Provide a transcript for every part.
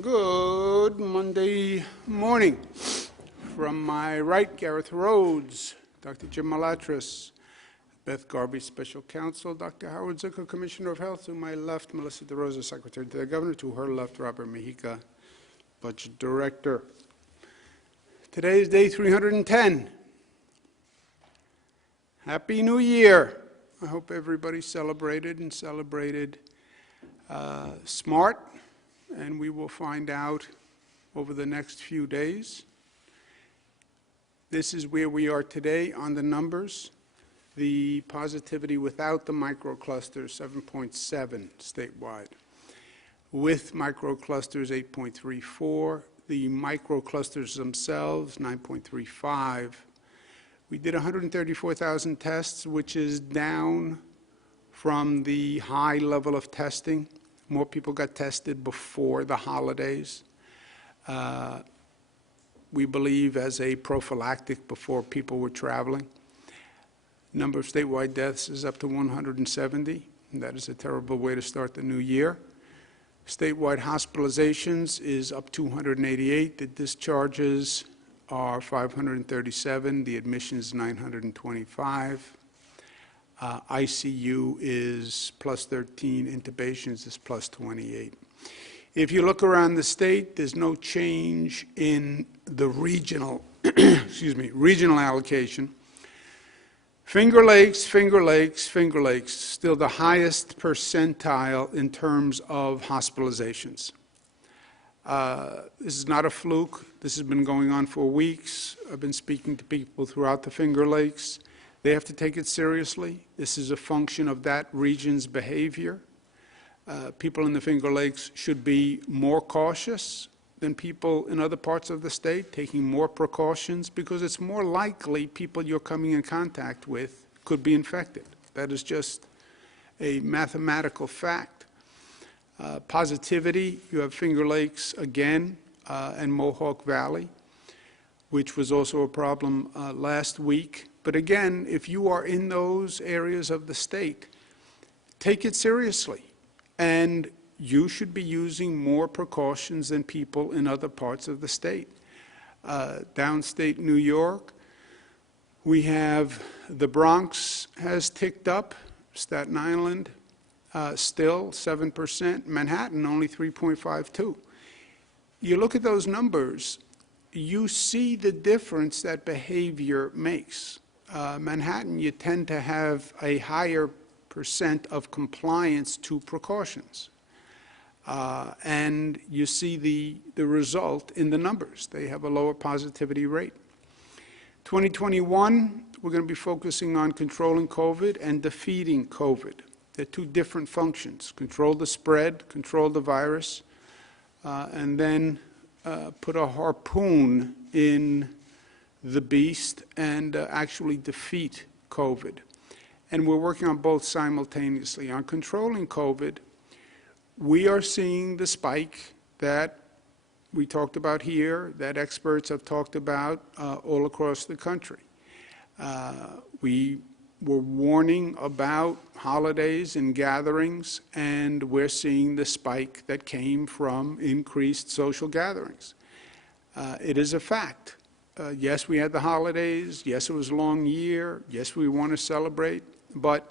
Good Monday morning. From my right, Gareth Rhodes, Dr. Jim Malatras, Beth Garby, Special Counsel, Dr. Howard Zucker, Commissioner of Health. To my left, Melissa DeRosa, Secretary to the Governor. To her left, Robert Mejica, Budget Director. Today is day 310. Happy New Year. I hope everybody celebrated smart, and we will find out over the next few days. This is where we are today on the numbers. The positivity without the microclusters, 7.7 statewide. With microclusters, 8.34. The microclusters themselves, 9.35. We did 134,000 tests, which is down from the high level of testing. More people got tested before the holidays. We believe as a prophylactic before people were traveling. Number of statewide deaths is up to 170, and that is a terrible way to start the new year. Statewide hospitalizations is up 288. The discharges are 537. The admissions 925. ICU is plus 13. Intubations is plus 28. If you look around the state, there's no change in the regional, regional allocation. Finger Lakes, still the highest percentile in terms of hospitalizations. This is not a fluke. This has been going on for weeks. I've been speaking to people throughout the Finger Lakes. They have to take it seriously. This is a function of that region's behavior. People in the Finger Lakes should be more cautious than people in other parts of the state, taking more precautions, because it's more likely people you're coming in contact with could be infected. That is just a mathematical fact. Positivity, you have Finger Lakes again and Mohawk Valley, which was also a problem last week. But again, if you are in those areas of the state, take it seriously. And you should be using more precautions than people in other parts of the state. Downstate New York, we have the Bronx has ticked up, Staten Island still 7%, Manhattan only 3.52. You look at those numbers, you see the difference that behavior makes. Manhattan, you tend to have a higher percent of compliance to precautions. And you see the result in the numbers. They have a lower positivity rate. 2021, we're going to be focusing on controlling COVID and defeating COVID. They're two different functions: control the spread, control the virus, and then put a harpoon in the beast and actually defeat COVID. And we're working on both simultaneously. On controlling COVID, we are seeing the spike that we talked about here, that experts have talked about all across the country. We were warning about holidays and gatherings, and we're seeing the spike that came from increased social gatherings. It is a fact. Yes, we had the holidays. Yes, it was a long year. Yes, we want to celebrate. But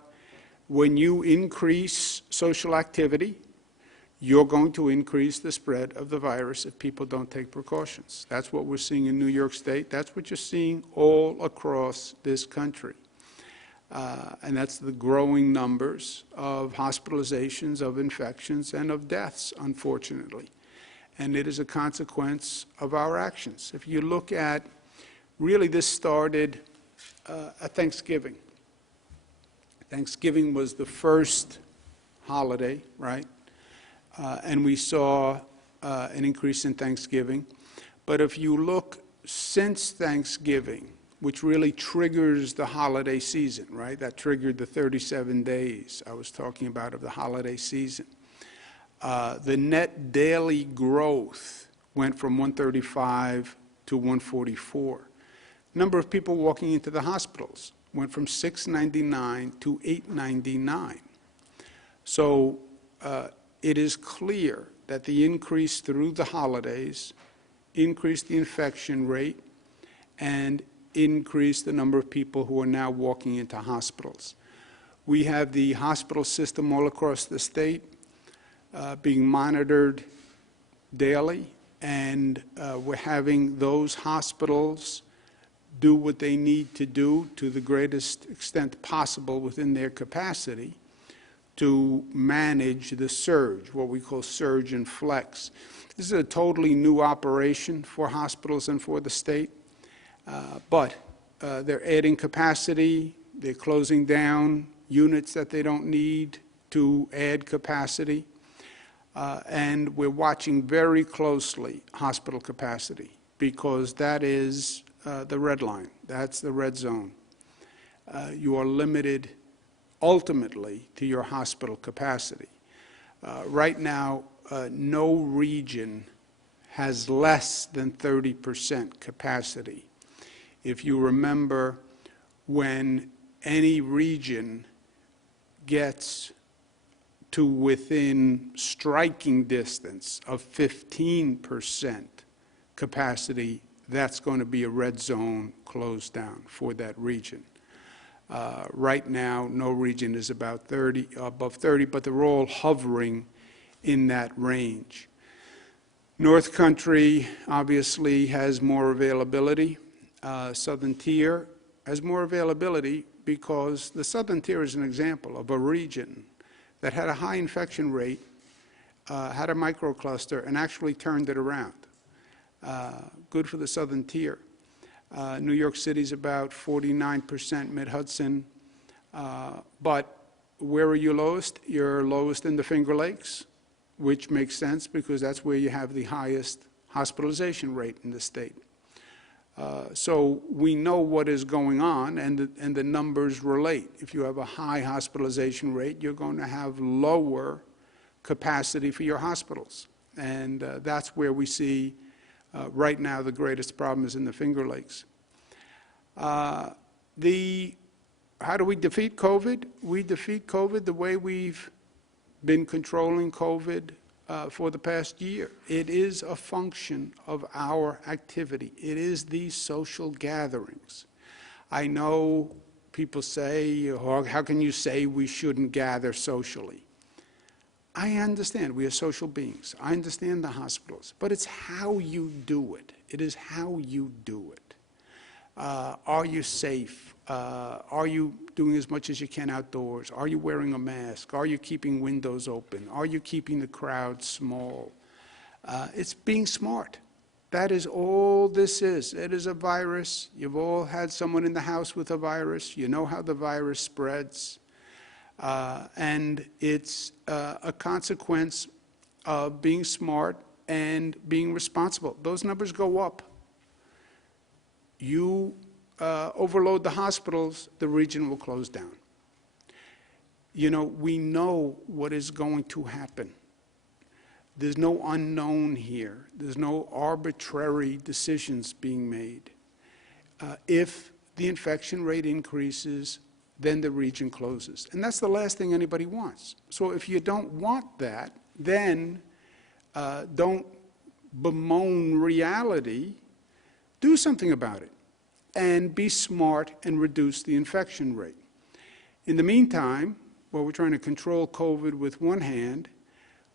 when you increase social activity, you're going to increase the spread of the virus if people don't take precautions. That's what we're seeing in New York State. That's what you're seeing all across this country. And that's the growing numbers of hospitalizations, of infections, and of deaths, unfortunately. And it is a consequence of our actions. If you look at, really this started at Thanksgiving. Thanksgiving was the first holiday, right? And we saw an increase in Thanksgiving. But if you look since Thanksgiving, which really triggers the holiday season, right? That triggered the 37 days I was talking about of the holiday season. The net daily growth went from 135 to 144. Number of people walking into the hospitals went from 699 to 899. So it is clear that the increase through the holidays increased the infection rate and increased the number of people who are now walking into hospitals. We have the hospital system all across the state being monitored daily, and we're having those hospitals do what they need to do to the greatest extent possible within their capacity to manage the surge, what we call surge and flex. This is a totally new operation for hospitals and for the state, but they're adding capacity, they're closing down units that they don't need to add capacity, and we're watching very closely hospital capacity, because that is the red line, that's the red zone. You are limited ultimately to your hospital capacity. Right now, no region has less than 30% capacity. If you remember, when any region gets to within striking distance of 15% capacity, that's going to be a red zone closed down for that region. Right now, no region is above 30, but they're all hovering in that range. North Country obviously has more availability. Southern Tier has more availability because the Southern Tier is an example of a region that had a high infection rate, had a microcluster, and actually turned it around. Good for the Southern Tier. New York City's about 49%, Mid-Hudson. But where are you lowest? You're lowest in the Finger Lakes, which makes sense because that's where you have the highest hospitalization rate in the state. So we know what is going on, and the numbers relate. If you have a high hospitalization rate, you're going to have lower capacity for your hospitals. And that's where we see right now the greatest problem is in the Finger Lakes. How do we defeat COVID? We defeat COVID the way we've been controlling COVID for the past year. It is a function of our activity. It is these social gatherings. I know people say, oh, how can you say we shouldn't gather socially? I understand we are social beings. I understand the hospitals, but it's how you do it. It is how you do it. Are you safe? Are you doing as much as you can outdoors? Are you wearing a mask? Are you keeping windows open? Are you keeping the crowd small? It's being smart. That is all this is. It is a virus. You've all had someone in the house with a virus. You know how the virus spreads. And it's a consequence of being smart and being responsible. Those numbers go up. You overload the hospitals, the region will close down. You know, we know what is going to happen. There's no unknown here. There's no arbitrary decisions being made. If the infection rate increases, then the region closes. And that's the last thing anybody wants. So if you don't want that, then don't bemoan reality. Do something about it and be smart and reduce the infection rate. In the meantime, while we're trying to control COVID with one hand,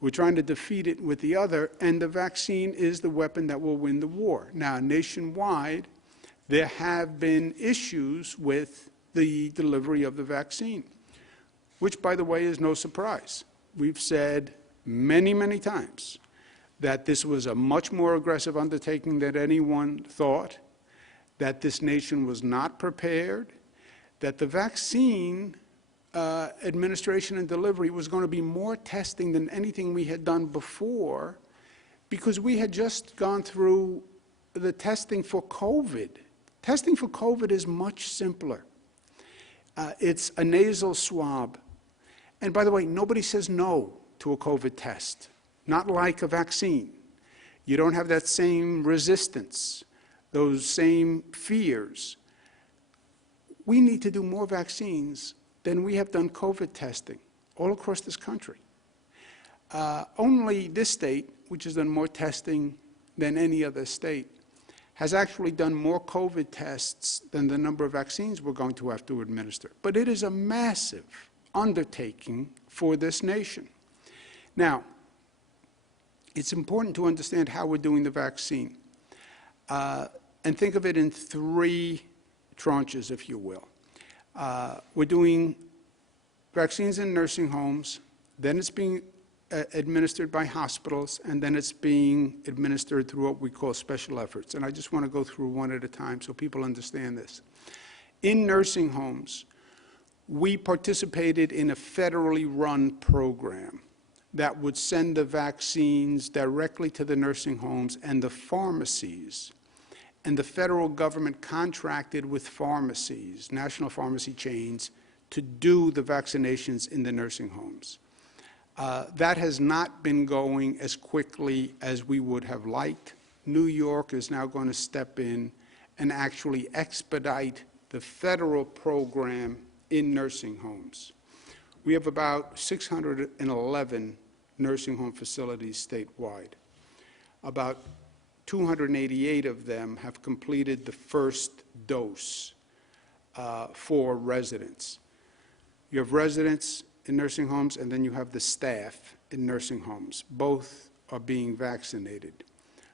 we're trying to defeat it with the other, and the vaccine is the weapon that will win the war. Now, nationwide, there have been issues with the delivery of the vaccine, which, by the way, is no surprise. We've said many, many times that this was a much more aggressive undertaking than anyone thought, that this nation was not prepared, that the vaccine administration and delivery was going to be more testing than anything we had done before, because we had just gone through the testing for COVID. Testing for COVID is much simpler. It's a nasal swab. And by the way, nobody says no to a COVID test, not like a vaccine. You don't have that same resistance, those same fears. We need to do more vaccines than we have done COVID testing all across this country. Only this state, which has done more testing than any other state, has actually done more COVID tests than the number of vaccines we're going to have to administer. But it is a massive undertaking for this nation. Now, it's important to understand how we're doing the vaccine, and think of it in three tranches, if you will. We're doing vaccines in nursing homes, then it's being administered by hospitals, and then it's being administered through what we call special efforts. And I just want to go through one at a time so people understand this. In nursing homes, we participated in a federally run program that would send the vaccines directly to the nursing homes and the pharmacies. And the federal government contracted with pharmacies, national pharmacy chains, to do the vaccinations in the nursing homes. That has not been going as quickly as we would have liked. New York is now going to step in and actually expedite the federal program in nursing homes. We have about 611 nursing home facilities statewide. About 288 of them have completed the first dose for residents. You have residents in nursing homes, and then you have the staff in nursing homes. Both are being vaccinated.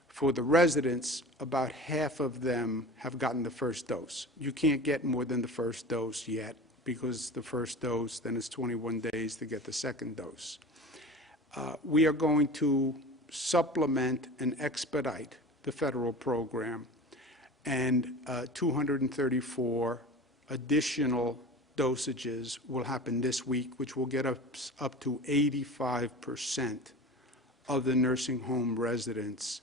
For the residents, about half of them have gotten the first dose. You can't get more than the first dose yet, because the first dose, then it's 21 days to get the second dose. We are going to supplement and expedite the federal program, and 234 additional dosages will happen this week, which will get us up to 85% of the nursing home residents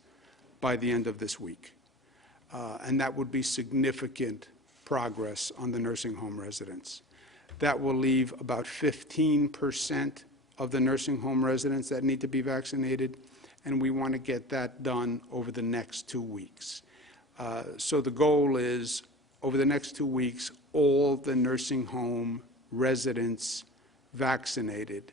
by the end of this week. And that would be significant progress on the nursing home residents. That will leave about 15% of the nursing home residents that need to be vaccinated, and we want to get that done over the next 2 weeks. So the goal is, over the next 2 weeks, all the nursing home residents vaccinated,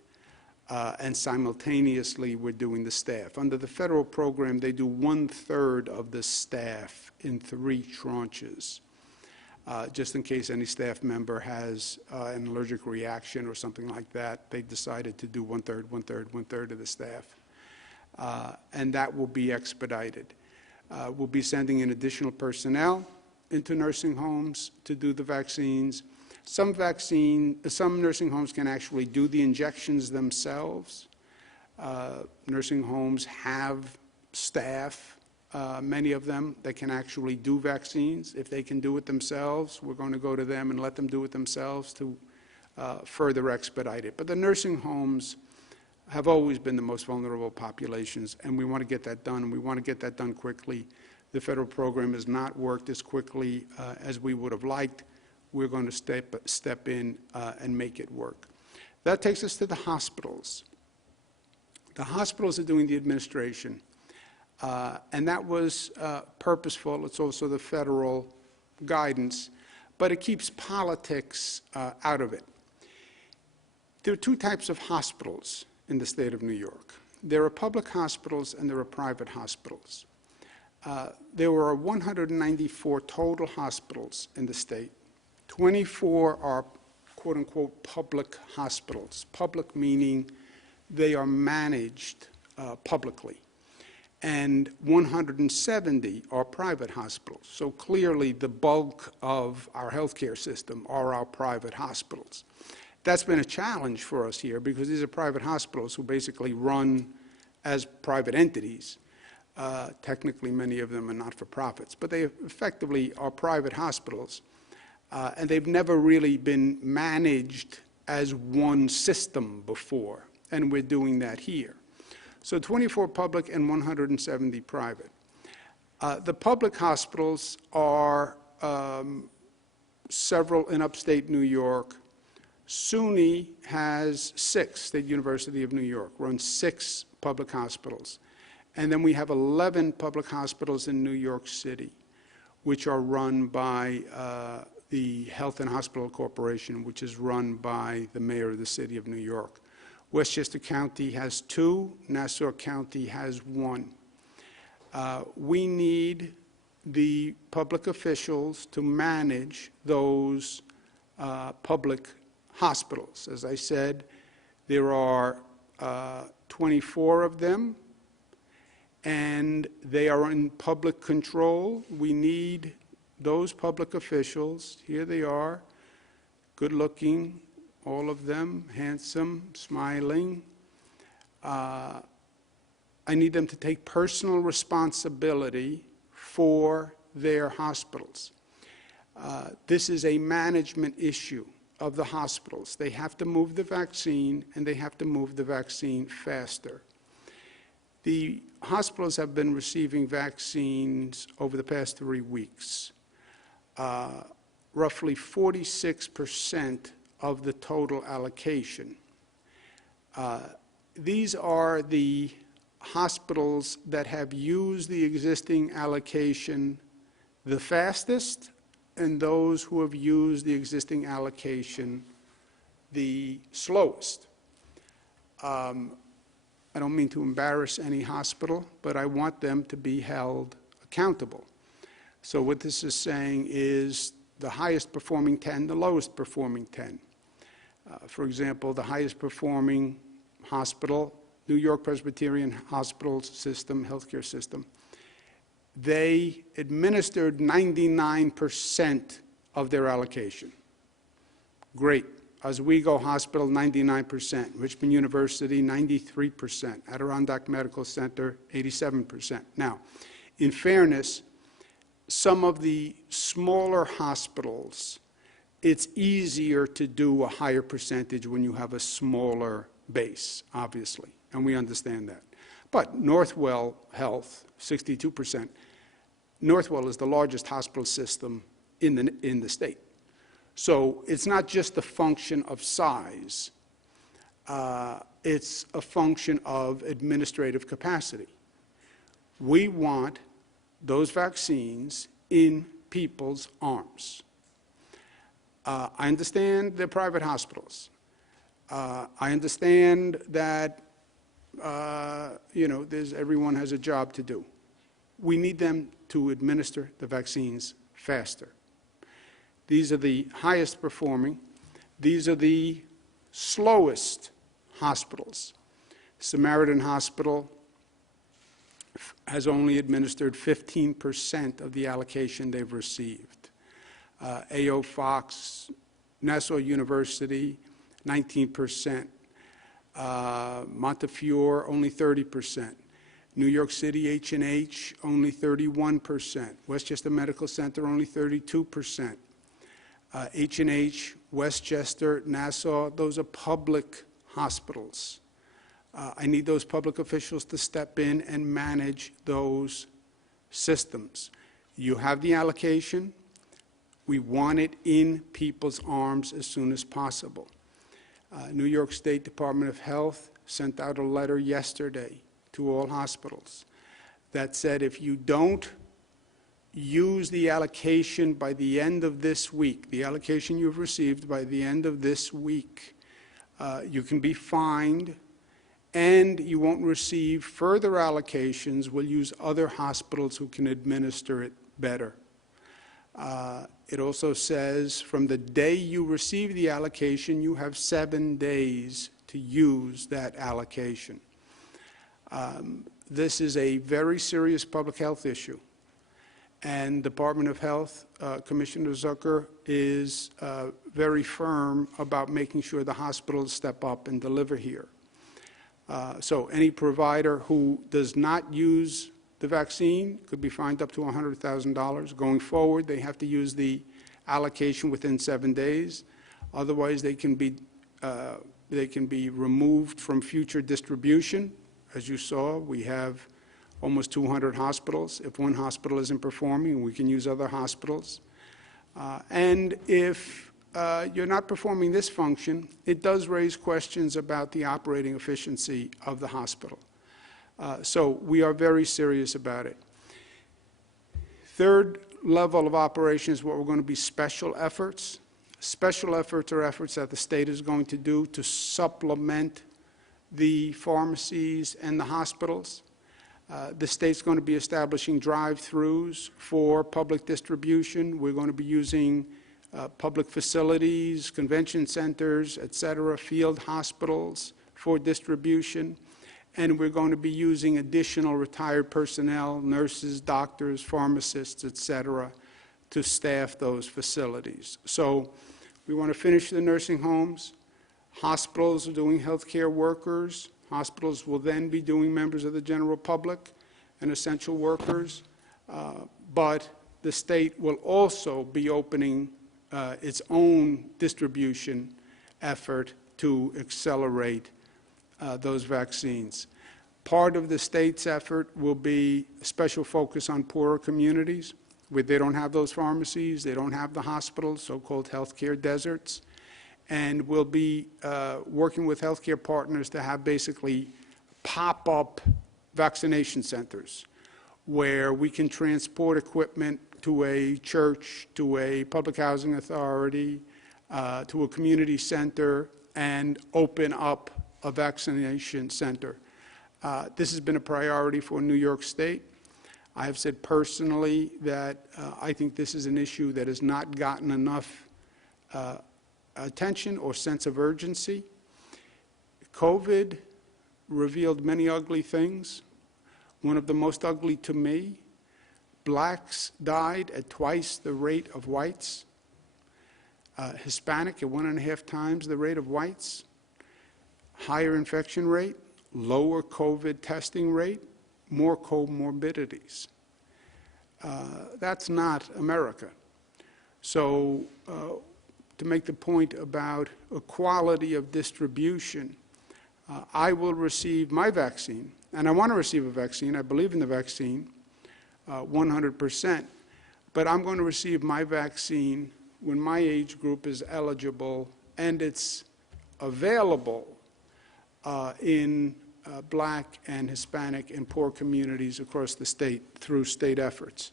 and simultaneously we're doing the staff. Under the federal program, they do 1/3 of the staff in 3 tranches, just in case any staff member has an allergic reaction or something like that. They decided to do 1/3, 1/3, 1/3 of the staff, and that will be expedited. We'll be sending in additional personnel into nursing homes to do the vaccines. Some nursing homes can actually do the injections themselves. Nursing homes have staff, many of them, that can actually do vaccines. If they can do it themselves, we're going to go to them and let them do it themselves to further expedite it. But the nursing homes have always been the most vulnerable populations, and we want to get that done, and we want to get that done quickly. The federal program has not worked as quickly as we would have liked. We're going to step in and make it work. That takes us to the hospitals. The hospitals are doing the administration, and that was purposeful. It's also the federal guidance, but it keeps politics out of it. There are 2 types of hospitals in the state of New York. There are public hospitals and there are private hospitals. There were 194 total hospitals in the state. 24 are quote-unquote public hospitals. Public meaning they are managed publicly. And 170 are private hospitals. So clearly the bulk of our healthcare system are our private hospitals. That's been a challenge for us here because these are private hospitals who basically run as private entities. Technically, many of them are not-for-profits, but they effectively are private hospitals, and they've never really been managed as one system before, and we're doing that here. So 24 public and 170 private. The public hospitals are several in upstate New York. SUNY has 6, State University of New York, runs 6 public hospitals. And then we have 11 public hospitals in New York City, which are run by the Health and Hospital Corporation, which is run by the mayor of the city of New York. Westchester County has 2, Nassau County has 1. We need the public officials to manage those public hospitals. As I said, there are 24 of them, and they are in public control. We need those public officials. Here they are, good-looking, all of them, handsome, smiling. I need them to take personal responsibility for their hospitals. This is a management issue of the hospitals. They have to move the vaccine, and they have to move the vaccine faster. The hospitals have been receiving vaccines over the past 3 weeks. Roughly 46% of the total allocation. These are the hospitals that have used the existing allocation the fastest, and those who have used the existing allocation the slowest. I don't mean to embarrass any hospital, but I want them to be held accountable. So what this is saying is the highest performing 10, the lowest performing 10. For example, the highest performing hospital, New York Presbyterian Hospital System, healthcare system, they administered 99% of their allocation. Great. Oswego Hospital, 99%. Richmond University, 93%. Adirondack Medical Center, 87%. Now, in fairness, some of the smaller hospitals, it's easier to do a higher percentage when you have a smaller base, obviously, and we understand that. But Northwell Health, 62%. Northwell is the largest hospital system in the state. So it's not just a function of size. It's a function of administrative capacity. We want those vaccines in people's arms. I understand they're private hospitals. I understand that everyone has a job to do. We need them to administer the vaccines faster. These are the highest performing. These are the slowest hospitals. Samaritan Hospital has only administered 15% of the allocation they've received. A.O. Fox, Nassau University, 19%. Montefiore, only 30%. New York City H&H, only 31%. Westchester Medical Center, only 32%. H&H, Westchester, Nassau, those are public hospitals. I need those public officials to step in and manage those systems. You have the allocation. We want it in people's arms as soon as possible. New York State Department of Health sent out a letter yesterday to all hospitals that said if you don't use the allocation by the end of this week, the allocation you've received by the end of this week, you can be fined and you won't receive further allocations. We'll use other hospitals who can administer it better. It also says from the day you receive the allocation, you have 7 days to use that allocation. This is a very serious public health issue. And Department of Health, Commissioner Zucker is very firm about making sure the hospitals step up and deliver here. So any provider who does not use the vaccine could be fined up to $100,000. Going forward, they have to use the allocation within 7 days. Otherwise, they can be removed from future distribution. As you saw, we have almost 200 hospitals. If one hospital isn't performing, we can use other hospitals. And if you're not performing this function, it does raise questions about the operating efficiency of the hospital. So we are very serious about it. Third level of operation is what we're going to be special efforts. Special efforts are efforts that the state is going to do to supplement the pharmacies and the hospitals. The state's going to be establishing drive-throughs for public distribution. We're going to be using public facilities, convention centers, et cetera, field hospitals for distribution. And we're going to be using additional retired personnel, nurses, doctors, pharmacists, et cetera, to staff those facilities. So we want to finish the nursing homes. Hospitals are doing healthcare workers. Hospitals will then be doing members of the general public and essential workers. But the state will also be opening its own distribution effort to accelerate those vaccines. Part of the state's effort will be a special focus on poorer communities where they don't have those pharmacies, they don't have the hospitals, so-called healthcare deserts. And we'll be working with healthcare partners to have basically pop-up vaccination centers where we can transport equipment to a church, to a public housing authority, to a community center, and open up a vaccination center. This has been a priority for New York State. I have said personally that I think this is an issue that has not gotten enough attention or sense of urgency. COVID revealed many ugly things. One of the most ugly to me, blacks died at twice the rate of whites. Hispanic at 1.5 times the rate of whites. Higher infection rate, lower COVID testing rate, more comorbidities. That's not America. So to make the point about equality of distribution, I will receive my vaccine, and I want to receive a vaccine. I believe in the vaccine 100%, but I'm going to receive my vaccine when my age group is eligible and it's available in black and Hispanic and poor communities across the state through state efforts.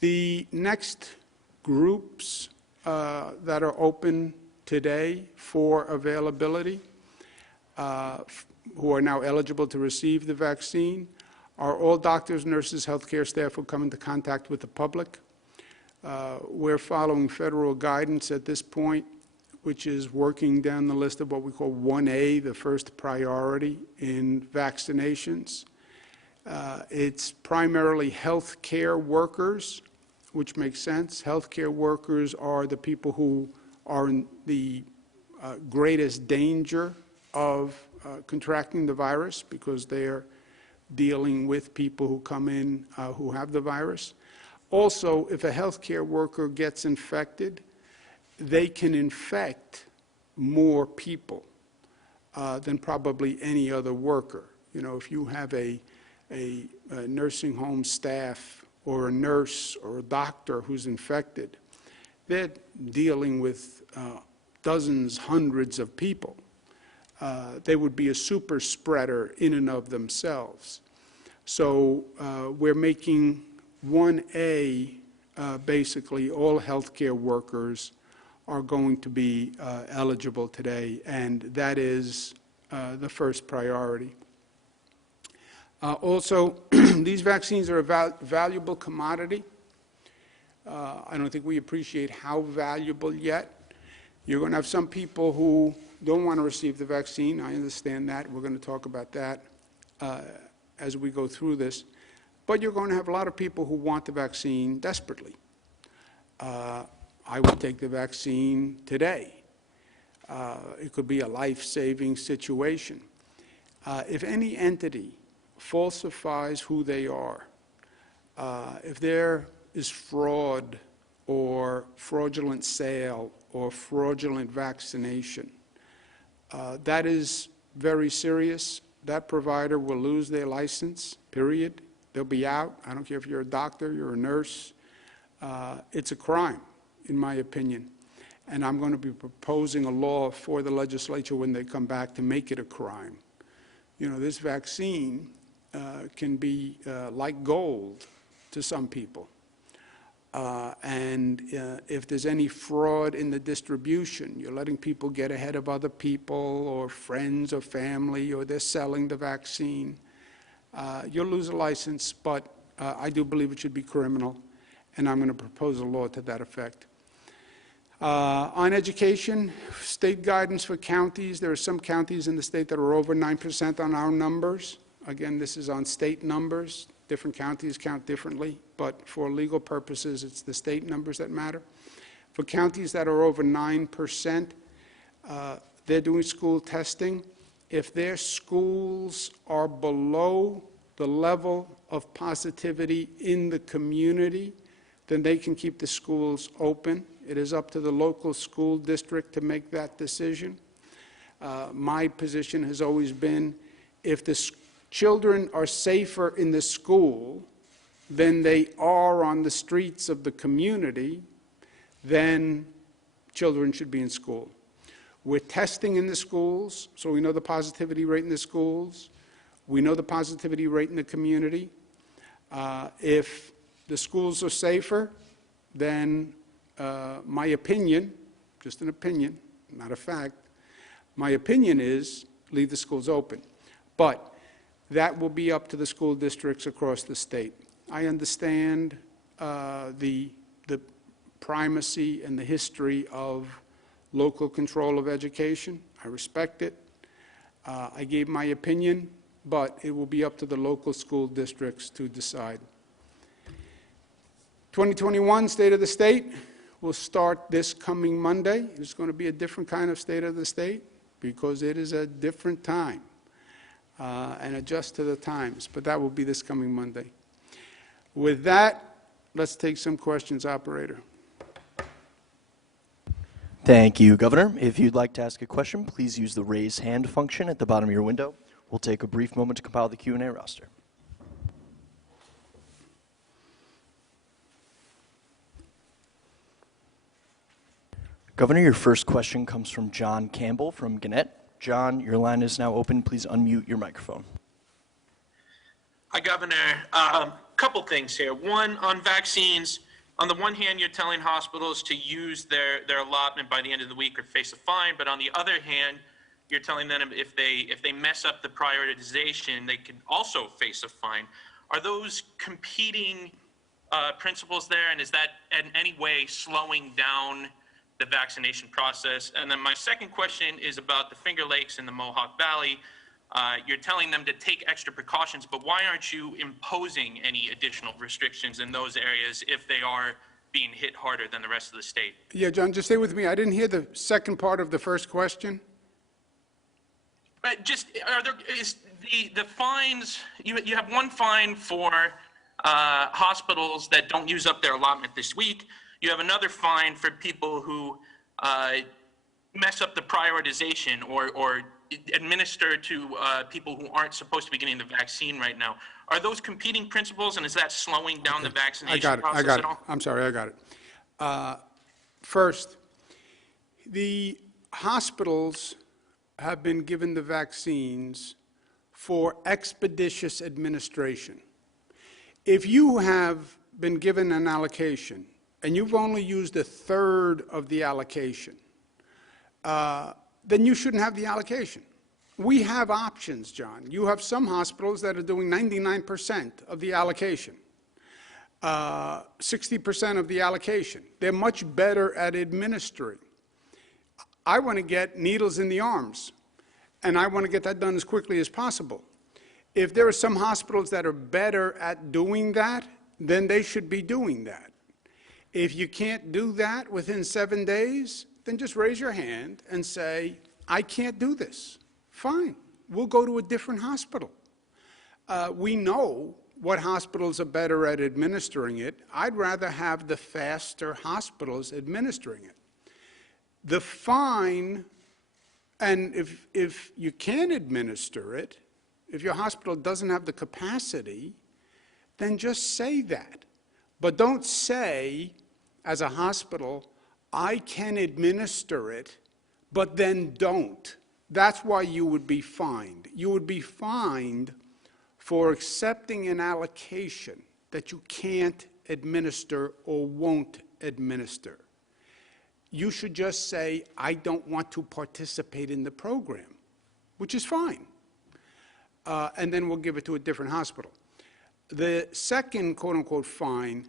The next groups that are open today for availability, who are now eligible to receive the vaccine, are all doctors, nurses, healthcare staff who come into contact with the public. We're following federal guidance at this point, which is working down the list of what we call 1A, the first priority in vaccinations. It's primarily healthcare workers, which makes sense. Healthcare workers are the people who are in the greatest danger of contracting the virus because they're dealing with people who come in who have the virus. Also, if a healthcare worker gets infected, they can infect more people than probably any other worker. You know, if you have a nursing home staff or a nurse or a doctor who's infected, they're dealing with dozens, hundreds of people. They would be a super spreader in and of themselves. So we're making 1A, basically all healthcare workers are going to be eligible today, and that is the first priority. Also, these vaccines are a valuable commodity. I don't think we appreciate how valuable yet. You're going to have some people who don't want to receive the vaccine. I understand that. We're going to talk about that as we go through this. But you're going to have a lot of people who want the vaccine desperately. I would take the vaccine today. It could be a life-saving situation. If any entity falsifies who they are, if there is fraud or fraudulent sale or fraudulent vaccination, that is very serious. That provider will lose their license, period. They'll be out. I don't care if you're a doctor, you're a nurse. It's a crime, in my opinion. And I'm going to be proposing a law for the legislature when they come back to make it a crime. You know, this vaccine can be like gold to some people. If there's any fraud in the distribution, you're letting people get ahead of other people or friends or family, or they're selling the vaccine, you'll lose a license, but I do believe it should be criminal, and I'm going to propose a law to that effect. On education, state guidance for counties. There are some counties in the state that are over 9% on our numbers. Again, this is on state numbers. Different counties count differently, but for legal purposes, it's the state numbers that matter. For counties that are over 9%, they're doing school testing. If their schools are below the level of positivity in the community, then they can keep the schools open. It is up to the local school district to make that decision. My position has always been, if the children are safer in the school than they are on the streets of the community, then children should be in school. We're testing in the schools, so we know the positivity rate in the schools. We know the positivity rate in the community. If the schools are safer, then my opinion, just an opinion, not a fact, my opinion is leave the schools open. But that will be up to the school districts across the state. I understand the primacy and the history of local control of education. I respect it. I gave my opinion, but it will be up to the local school districts to decide. 2021 State of the State will start this coming Monday. It's going to be a different kind of State of the State because it is a different time. And adjust to the times, but that will be this coming Monday. With that, let's take some questions, operator. Thank you, Governor. If you'd like to ask a question, please use the raise hand function at the bottom of your window. We'll take a brief moment to compile the Q&A roster. Governor, your first question comes from John Campbell from Gannett. John, your line is now open. Please unmute your microphone. Hi, Governor. Couple things here. One, on vaccines. On the one hand, you're telling hospitals to use their allotment by the end of the week or face a fine. But on the other hand, you're telling them if they mess up the prioritization, they could also face a fine. Are those competing principles there? And is that in any way slowing down the vaccination process? And then my second question is about the Finger Lakes and the Mohawk Valley. You're telling them to take extra precautions, but why aren't you imposing any additional restrictions in those areas if they are being hit harder than the rest of the state? Yeah, John, just stay with me. I didn't hear the second part of the first question. But just, is the fines, you have one fine for hospitals that don't use up their allotment this week. You have another fine for people who mess up the prioritization or administer to people who aren't supposed to be getting the vaccine right now. Are those competing principles, and is that slowing down the vaccination process at all? I'm sorry, I got it. First, the hospitals have been given the vaccines for expeditious administration. If you have been given an allocation and you've only used a third of the allocation, then you shouldn't have the allocation. We have options, John. You have some hospitals that are doing 99% of the allocation, 60% of the allocation. They're much better at administering. I want to get needles in the arms, and I want to get that done as quickly as possible. If there are some hospitals that are better at doing that, then they should be doing that. If you can't do that within 7 days, then just raise your hand and say, I can't do this. Fine, we'll go to a different hospital. We know what hospitals are better at administering it. I'd rather have the faster hospitals administering it. The fine, and if you can administer it, if your hospital doesn't have the capacity, then just say that. But don't say, as a hospital, I can administer it, but then don't. That's why you would be fined. You would be fined for accepting an allocation that you can't administer or won't administer. You should just say, I don't want to participate in the program, which is fine. And then we'll give it to a different hospital. The second, quote-unquote, fine,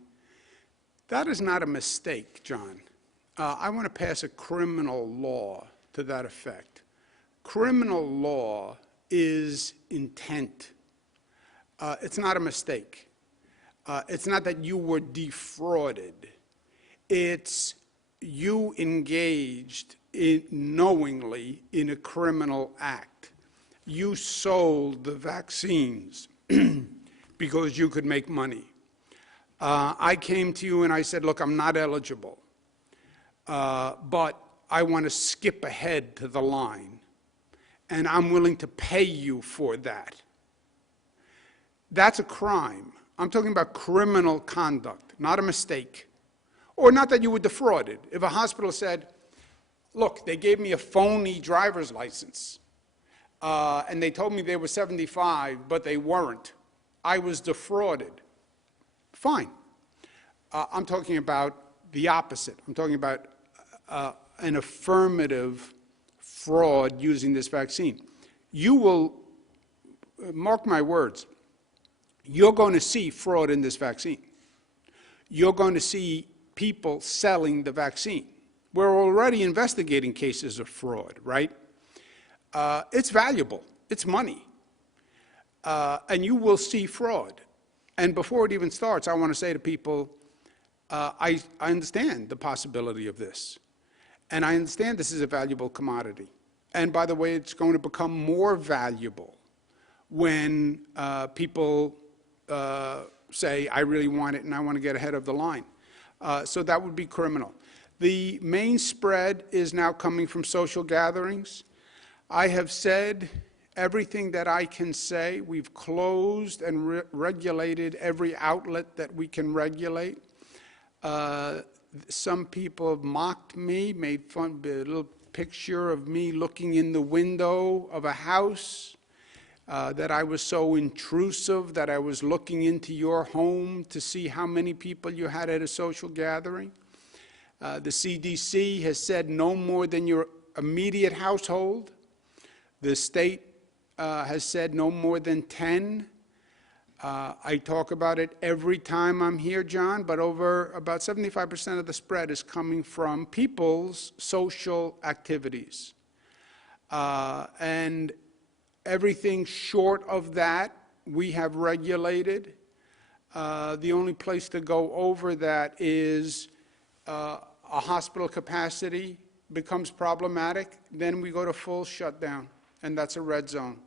that is not a mistake, John. I want to pass a criminal law to that effect. Criminal law is intent. It's not a mistake. It's not that you were defrauded. It's you engaged knowingly in a criminal act. You sold the vaccines because you could make money. I came to you and I said, look, I'm not eligible, but I want to skip ahead to the line, and I'm willing to pay you for that. That's a crime. I'm talking about criminal conduct, not a mistake. Or not that you were defrauded. If a hospital said, look, they gave me a phony driver's license, and they told me they were 75, but they weren't. I was defrauded. Fine. I'm talking about the opposite. I'm talking about an affirmative fraud using this vaccine. You will, mark my words, you're going to see fraud in this vaccine. You're going to see people selling the vaccine. We're already investigating cases of fraud, right? It's valuable. It's money. And you will see fraud. And before it even starts, I want to say to people, I understand the possibility of this. And I understand this is a valuable commodity. And by the way, it's going to become more valuable when people say, I really want it and I want to get ahead of the line. So that would be criminal. The main spread is now coming from social gatherings. I have said everything that I can say. We've closed and regulated every outlet that we can regulate. Some people have mocked me, made fun, a little picture of me looking in the window of a house, that I was so intrusive, that I was looking into your home to see how many people you had at a social gathering. The CDC has said no more than your immediate household. The state has said no more than 10. I talk about it every time I'm here, John, but over about 75% of the spread is coming from people's social activities. And everything short of that, we have regulated. The only place to go over that is a hospital capacity becomes problematic, then we go to full shutdown, and that's a red zone.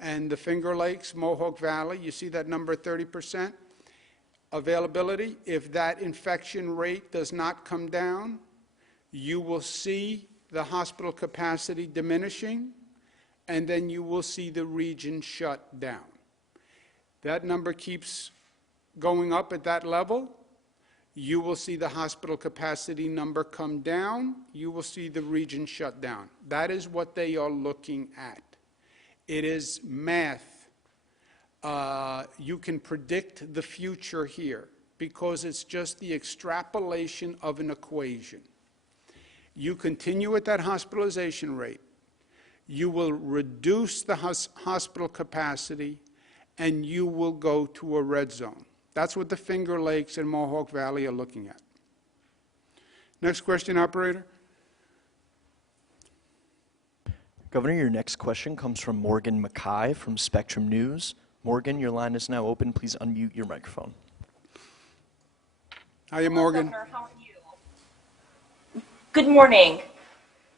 And the Finger Lakes, Mohawk Valley, you see that number 30%? Availability, if that infection rate does not come down, you will see the hospital capacity diminishing, and then you will see the region shut down. That number keeps going up at that level. You will see the hospital capacity number come down. You will see the region shut down. That is what they are looking at. It is math. You can predict the future here because it's just the extrapolation of an equation. You continue at that hospitalization rate, you will reduce the hospital capacity, and you will go to a red zone. That's what the Finger Lakes and Mohawk Valley are looking at. Next question, operator. Governor, your next question comes from Morgan Mackay from Spectrum News. Morgan, your line is now open. Please unmute your microphone. Hiya, Morgan. Governor, how are you? Good morning.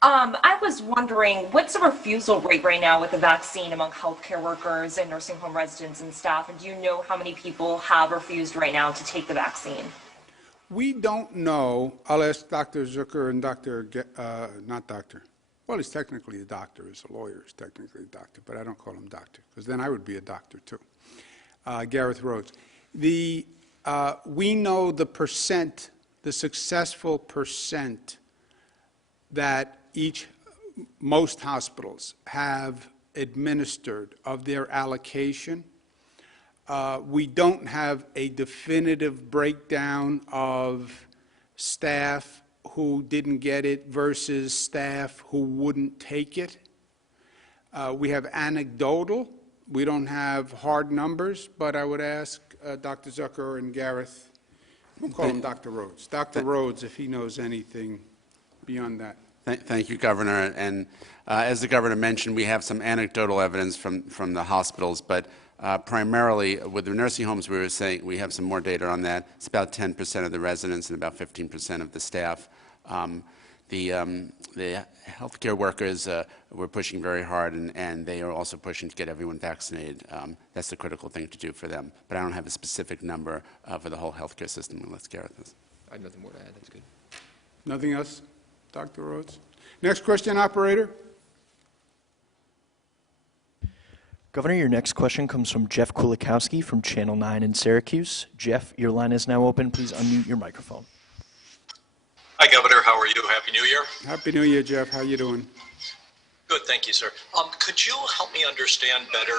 I was wondering, what's the refusal rate right now with the vaccine among healthcare workers and nursing home residents and staff? And do you know how many people have refused right now to take the vaccine? We don't know. I'll ask Dr. Zucker and not Dr. Well, he's technically a doctor. He's a lawyer. He's technically a doctor, but I don't call him doctor because then I would be a doctor too. Gareth Rhodes. We know the percent, the successful percent that most hospitals have administered of their allocation. we don't have a definitive breakdown of staff who didn't get it versus staff who wouldn't take it. We have anecdotal. We don't have hard numbers, but I would ask Dr. Zucker and Gareth, we'll call him Dr. Rhodes. Dr. Rhodes, if he knows anything beyond that. Thank you, Governor. And as the Governor mentioned, we have some anecdotal evidence from the hospitals, but primarily with the nursing homes, we were saying we have some more data on that. It's about 10% of the residents and about 15% of the staff. The healthcare workers were pushing very hard, and they are also pushing to get everyone vaccinated. That's the critical thing to do for them. But I don't have a specific number for the whole healthcare system unless Gareth does. I have nothing more to add. That's good. Nothing else, Dr. Rhodes? Next question, operator. Governor, your next question comes from Jeff Kulikowski from Channel 9 in Syracuse. Jeff, your line is now open. Please unmute your microphone. Hi, Governor. How are you? Happy New Year. Happy New Year, Jeff. How you doing? Good, thank you, sir. Could you help me understand better?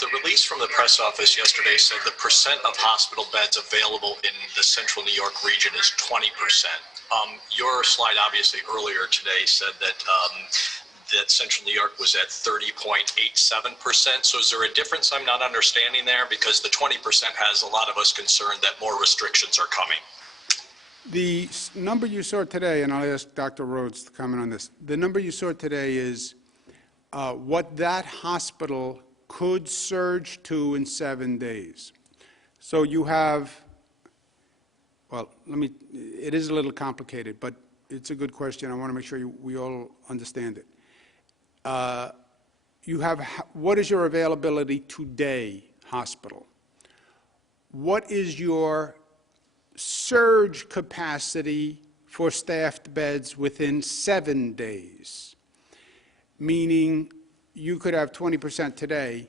The release from the press office yesterday said the percent of hospital beds available in the central New York region is 20%. Your slide, obviously, earlier today said that that central New York was at 30.87%. So is there a difference I'm not understanding there? Because the 20% has a lot of us concerned that more restrictions are coming. The number you saw today, and I'll ask Dr. Rhodes to comment on this, the number you saw today is what that hospital could surge to in 7 days. So you have, well, it is a little complicated, but it's a good question. I want to make sure we all understand it. You have, what is your availability today, hospital? What is your surge capacity for staffed beds within 7 days? Meaning you could have 20% today.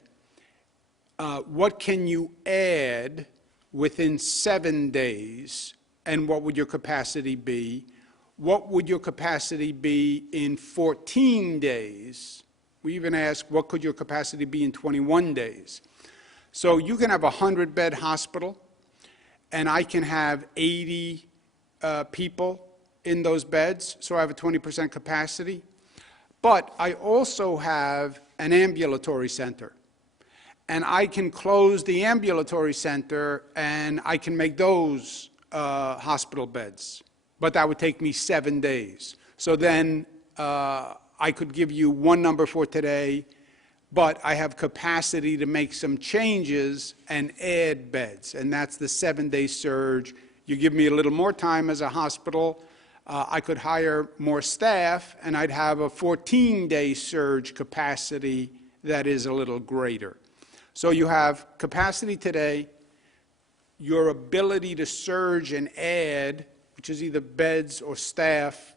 What can you add within 7 days, and what would your capacity be? What would your capacity be in 14 days? We even ask, what could your capacity be in 21 days? So you can have a 100-bed hospital, and I can have 80 people in those beds, so I have a 20% capacity. But I also have an ambulatory center, and I can close the ambulatory center, and I can make those hospital beds. But that would take me 7 days. So then I could give you one number for today, but I have capacity to make some changes and add beds, and that's the 7-day surge. You give me a little more time as a hospital, I could hire more staff, and I'd have a 14-day surge capacity that is a little greater. So you have capacity today, your ability to surge and add, which is either beds or staff,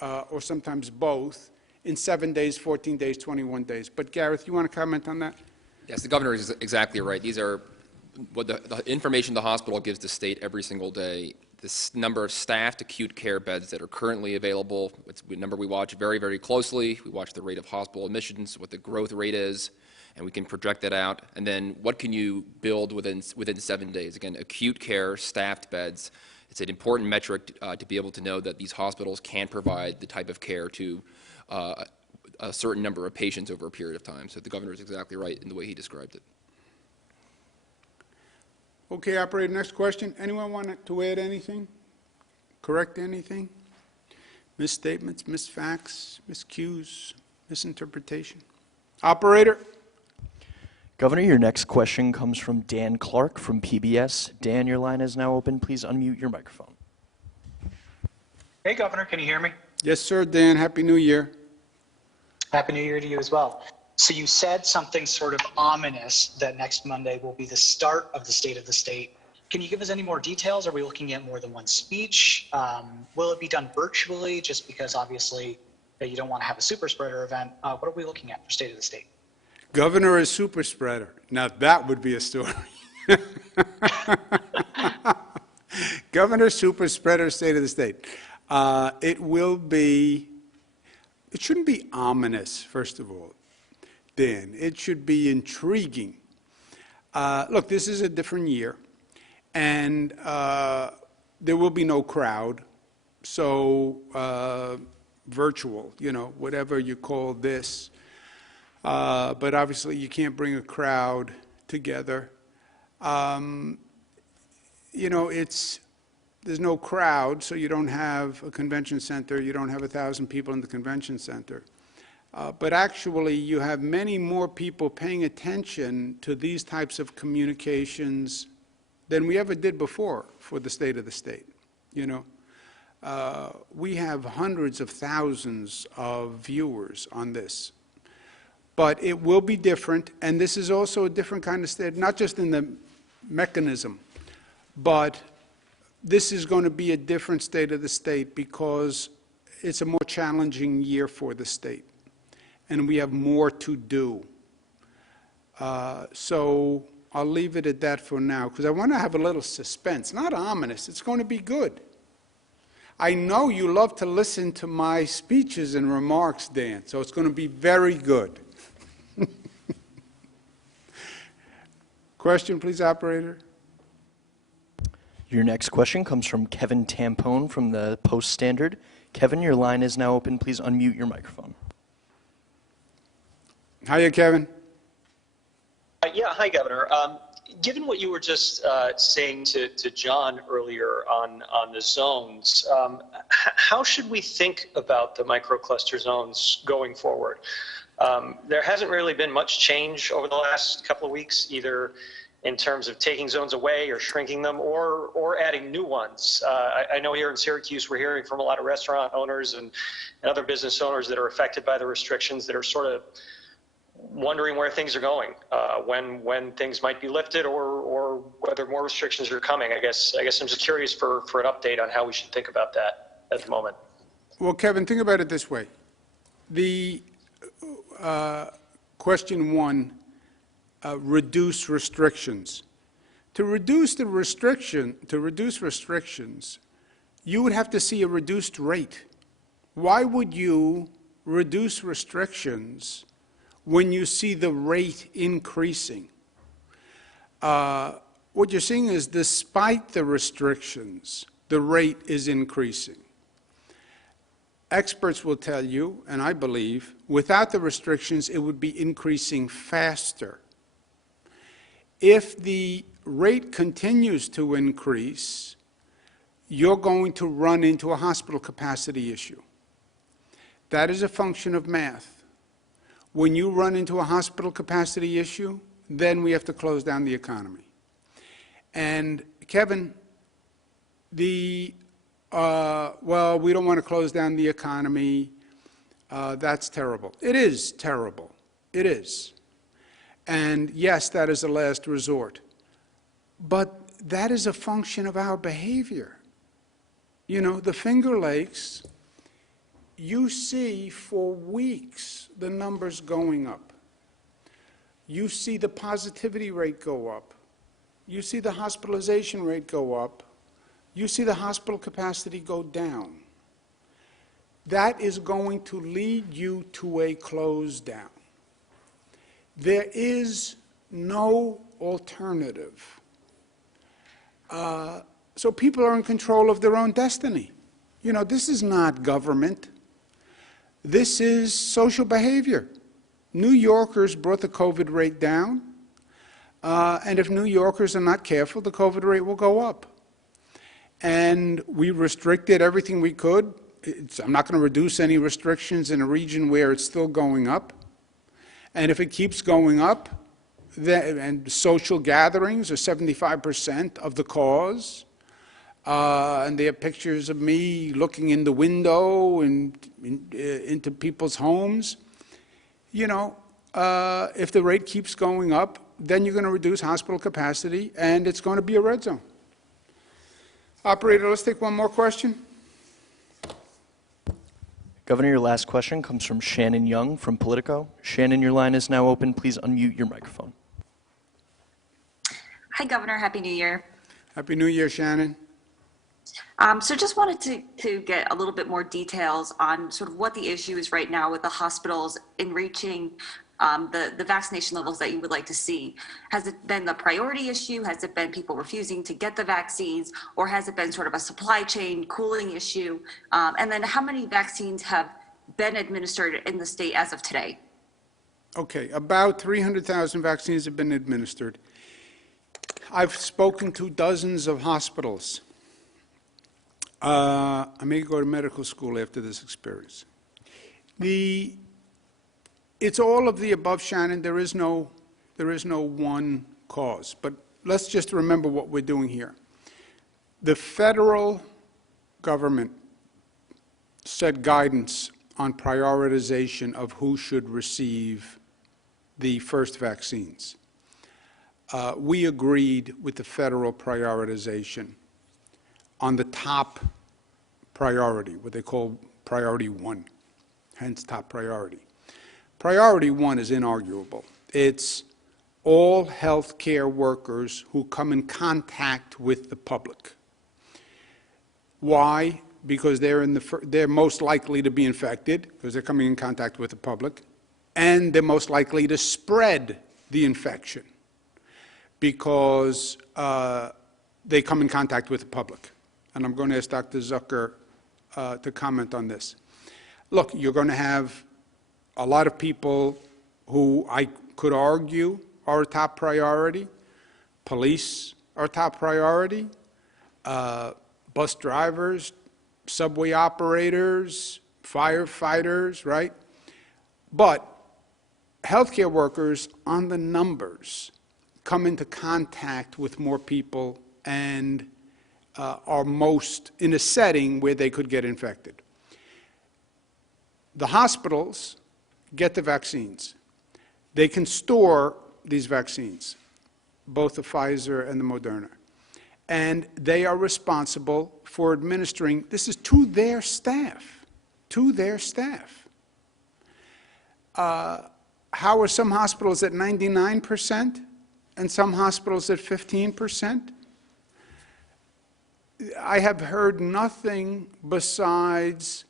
or sometimes both, in 7 days, 14 days, 21 days. But Gareth, you want to comment on that? Yes, the Governor is exactly right. These are what the information the hospital gives the state every single day. This number of staffed acute care beds that are currently available, it's a number we watch very, very closely. We watch the rate of hospital admissions, what the growth rate is, and we can project that out. And then what can you build within 7 days? Again, acute care, staffed beds. It's an important metric to be able to know that these hospitals can provide the type of care to a certain number of patients over a period of time. So the Governor is exactly right in the way he described it. Okay, operator, next question. Anyone want to add anything? Correct anything? Misstatements, misfacts, miscues, misinterpretation? Operator? Governor, your next question comes from Dan Clark from PBS. Dan, your line is now open. Please unmute your microphone. Hey, Governor, can you hear me? Yes, sir, Dan. Happy New Year. Happy New Year to you as well. So you said something sort of ominous that next Monday will be the start of the State of the State. Can you give us any more details? Are we looking at more than one speech? Will it be done virtually just because obviously you don't want to have a super spreader event? What are we looking at for State of the State? Governor is super spreader. Now that would be a story. Governor super spreader, State of the State. It shouldn't be ominous, first of all, Dan. It should be intriguing. Look, this is a different year, and there will be no crowd, so virtual, whatever you call this. But obviously, you can't bring a crowd together. There's no crowd, so you don't have a convention center. You don't have 1,000 people in the convention center. But actually, you have many more people paying attention to these types of communications than we ever did before for the state of the state. We have hundreds of thousands of viewers on this. But it will be different, and this is also a different kind of state, not just in the mechanism, but this is going to be a different state of the state because it's a more challenging year for the state, and we have more to do. So I'll leave it at that for now, because I want to have a little suspense, not ominous. It's going to be good. I know you love to listen to my speeches and remarks, Dan, so it's going to be very good. Question, please, operator. Your next question comes from Kevin Tampone from the Post-Standard. Kevin, your line is now open. Please unmute your microphone. Hiya, Kevin. Yeah, hi, Governor. Given what you were just saying to John earlier on the zones, how should we think about the microcluster zones going forward? There hasn't really been much change over the last couple of weeks, either in terms of taking zones away or shrinking them or adding new ones. I know here in Syracuse, we're hearing from a lot of restaurant owners and other business owners that are affected by the restrictions that are sort of wondering where things are going, when things might be lifted or whether more restrictions are coming. I guess I'm just curious for an update on how we should think about that at the moment. Well, Kevin, think about it this way. The question one, reduce restrictions. To reduce restrictions, you would have to see a reduced rate. Why would you reduce restrictions when you see the rate increasing? What you're seeing is, despite the restrictions, the rate is increasing. Experts will tell you, and I believe, without the restrictions, it would be increasing faster. If the rate continues to increase, you're going to run into a hospital capacity issue. That is a function of math. When you run into a hospital capacity issue, then we have to close down the economy. And Kevin, well, we don't want to close down the economy. That's terrible. It is terrible. It is. And yes, that is a last resort. But that is a function of our behavior. The Finger Lakes, you see for weeks the numbers going up. You see the positivity rate go up. You see the hospitalization rate go up. You see the hospital capacity go down. That is going to lead you to a close down. There is no alternative. So people are in control of their own destiny. This is not government. This is social behavior. New Yorkers brought the COVID rate down, and if New Yorkers are not careful, the COVID rate will go up. And we restricted everything we could. I'm not going to reduce any restrictions in a region where it's still going up. And if it keeps going up, and social gatherings are 75% of the cause, and they have pictures of me looking in the window and into people's homes, if the rate keeps going up, then you're going to reduce hospital capacity, and it's going to be a red zone. Operator, let's take one more question. Governor, your last question comes from Shannon Young from Politico. Shannon, your line is now open. Please unmute your microphone. Hi, Governor. Happy New Year. Happy New Year, Shannon. So just wanted to get a little bit more details on sort of what the issue is right now with the hospitals in reaching the vaccination levels that you would like to see. Has it been the priority issue? Has it been people refusing to get the vaccines? Or has it been sort of a supply chain cooling issue? And then how many vaccines have been administered in the state as of today? Okay, about 300,000 vaccines have been administered. I've spoken to dozens of hospitals. I may go to medical school after this experience. It's all of the above, Shannon. There is no one cause. But let's just remember what we're doing here. The federal government set guidance on prioritization of who should receive the first vaccines. We agreed with the federal prioritization on the top priority, what they call priority 1, hence top priority. Priority 1 is inarguable. It's all healthcare workers who come in contact with the public. Why? Because they're most likely to be infected, because they're coming in contact with the public, and they're most likely to spread the infection, because they come in contact with the public. And I'm going to ask Dr. Zucker to comment on this. Look, you're going to have a lot of people who I could argue are a top priority. Police are top priority. Bus drivers, subway operators, firefighters, right? But healthcare workers on the numbers come into contact with more people and are most in a setting where they could get infected. The hospitals get the vaccines. They can store these vaccines, both the Pfizer and the Moderna. And they are responsible for administering, this is to their staff, to their staff. How are some hospitals at 99% and some hospitals at 15%? I have heard nothing besides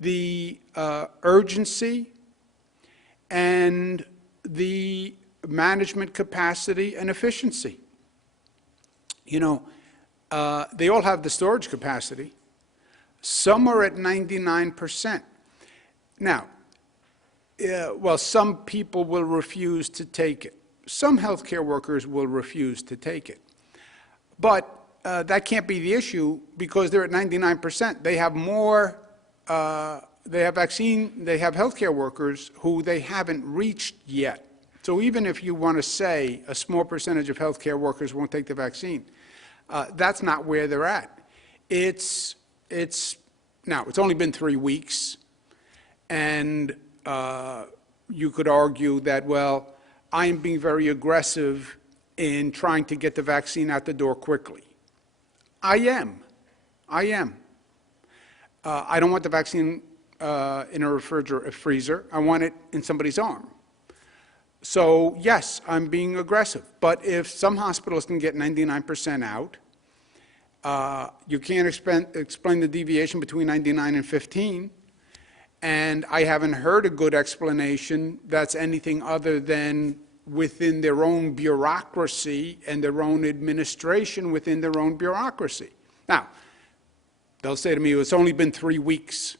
the urgency and the management capacity and efficiency. You know, they all have the storage capacity. Some are at 99%. Now, well, some people will refuse to take it. Some healthcare workers will refuse to take it. But that can't be the issue because they're at 99%. They have more, they have healthcare workers who they haven't reached yet. So even if you want to say a small percentage of healthcare workers won't take the vaccine, that's not where they're at. Now, it's only been 3 weeks, and you could argue that, well, I am being very aggressive in trying to get the vaccine out the door quickly. I am. I don't want the vaccine in a freezer. I want it in somebody's arm. So, yes, I'm being aggressive. But if some hospitals can get 99% out, you can't explain the deviation between 99 and 15. And I haven't heard a good explanation that's anything other than within their own bureaucracy and their own administration within their own bureaucracy. Now, they'll say to me, it's only been 3 weeks.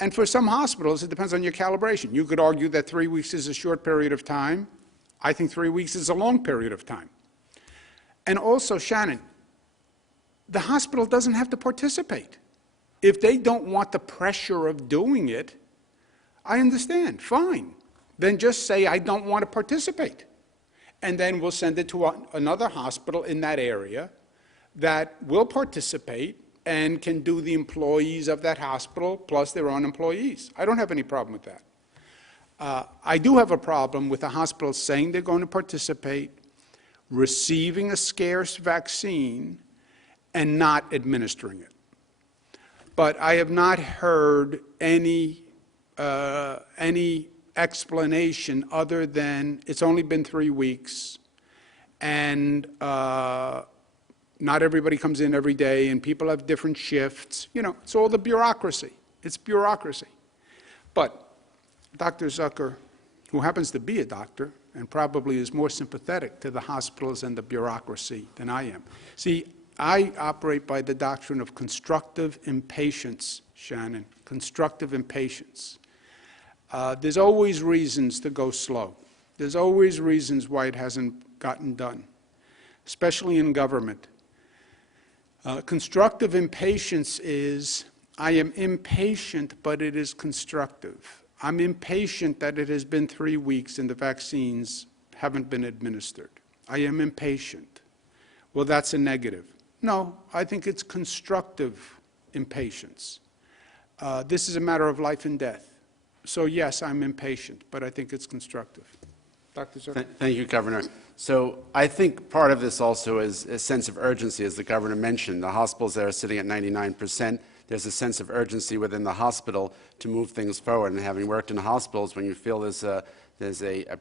And for some hospitals, it depends on your calibration. You could argue that 3 weeks is a short period of time. I think 3 weeks is a long period of time. And also, Shannon, the hospital doesn't have to participate. If they don't want the pressure of doing it, I understand, fine. Then just say, I don't want to participate. And then we'll send it to another hospital in that area that will participate and can do the employees of that hospital plus their own employees. I don't have any problem with that. I do have a problem with the hospital saying they're going to participate, receiving a scarce vaccine, and not administering it. But I have not heard any explanation other than it's only been 3 weeks, and not everybody comes in every day, and people have different shifts. You know, it's all the bureaucracy. It's bureaucracy. But Dr. Zucker, who happens to be a doctor and probably is more sympathetic to the hospitals and the bureaucracy than I am. See, I operate by the doctrine of constructive impatience, Shannon, constructive impatience. There's always reasons to go slow. There's always reasons why it hasn't gotten done, especially in government. Constructive impatience is, I am impatient, but it is constructive. I'm impatient that it has been 3 weeks and the vaccines haven't been administered. I am impatient. Well, that's a negative. No, I think it's constructive impatience. This is a matter of life and death. So yes, I'm impatient, but I think it's constructive. Dr. Zucker? Thank you, Governor. So I think part of this also is a sense of urgency, as the Governor mentioned. The hospitals that are sitting at 99%, there's a sense of urgency within the hospital to move things forward. And having worked in hospitals, when you feel there's a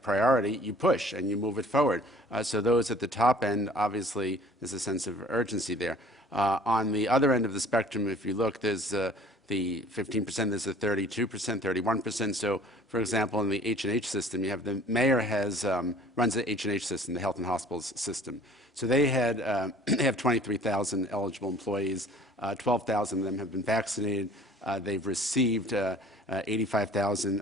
priority, you push and you move it forward. So those at the top end, obviously, there's a sense of urgency there. On the other end of the spectrum, if you look, there's the 15%, there's the 32%, 31%. So, for example, in the H&H system, you have the mayor runs the H&H system, the Health and Hospitals system. So they have 23,000 eligible employees. 12,000 of them have been vaccinated. They've received 38,000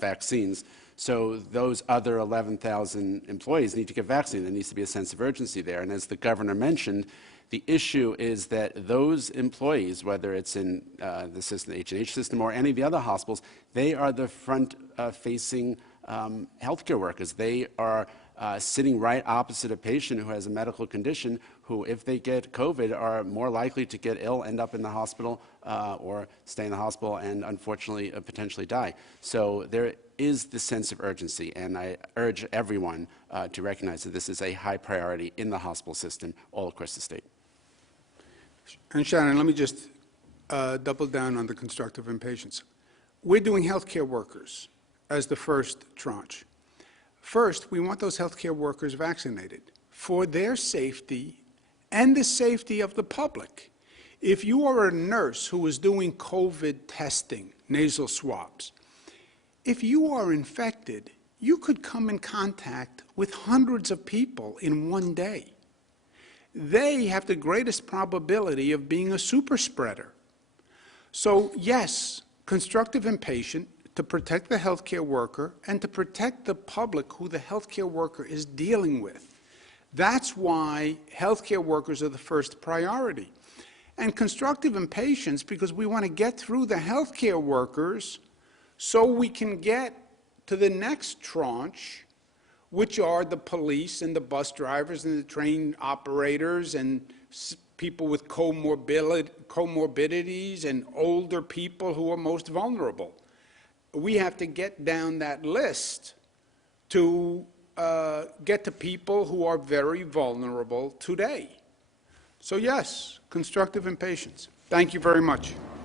vaccines. So those other 11,000 employees need to get vaccinated. There needs to be a sense of urgency there. And as the governor mentioned, the issue is that those employees, whether it's in the system, the H&H system, or any of the other hospitals, they are the front-facing healthcare workers. They are sitting right opposite a patient who has a medical condition who, if they get COVID, are more likely to get ill, end up in the hospital, or stay in the hospital and, unfortunately, potentially die. So there is the sense of urgency, and I urge everyone to recognize that this is a high priority in the hospital system all across the state. And Shannon, let me just double down on the constructive impatience. We're doing healthcare workers as the first tranche. First, we want those healthcare workers vaccinated for their safety and the safety of the public. If you are a nurse who is doing COVID testing, nasal swabs, if you are infected, you could come in contact with hundreds of people in one day. They have the greatest probability of being a super spreader. So yes, constructive impatience to protect the healthcare worker and to protect the public who the healthcare worker is dealing with. That's why healthcare workers are the first priority. And constructive impatience because we want to get through the healthcare workers so we can get to the next tranche, which are the police and the bus drivers and the train operators and people with comorbidities and older people who are most vulnerable. We have to get down that list to get to people who are very vulnerable today. So yes, constructive impatience. Thank you very much.